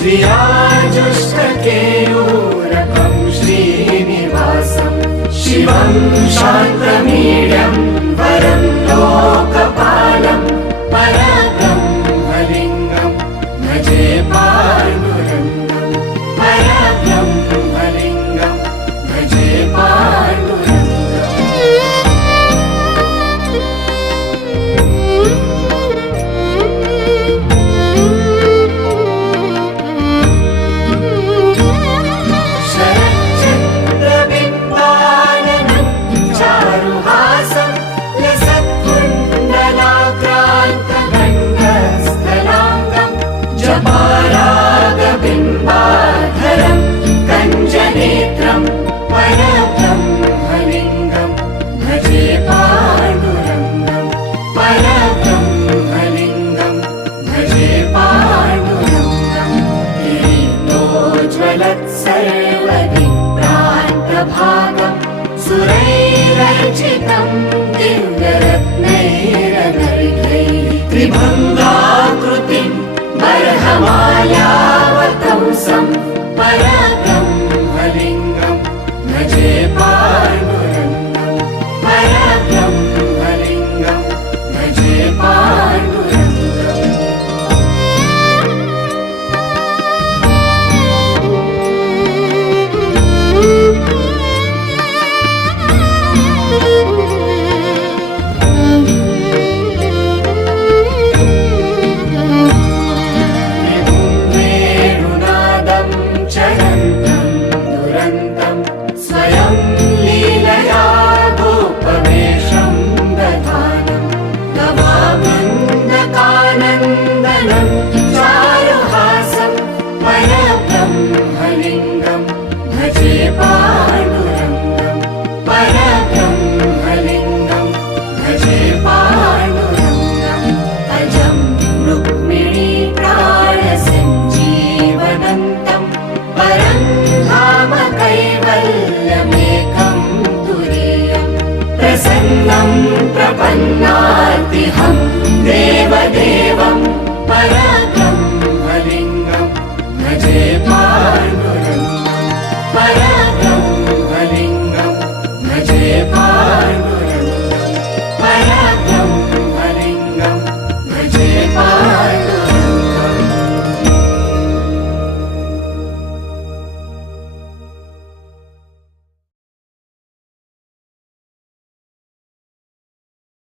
श्रियाजुष्टकेयूरकं श्रीनिवासं। शिवं शान्तमीडं शास्त्रमे सर्व सुरेचितम् दिङ्गरत्नेरकविधैः त्रिभृङ्गाकृतिम् बर्हमायावतंसम्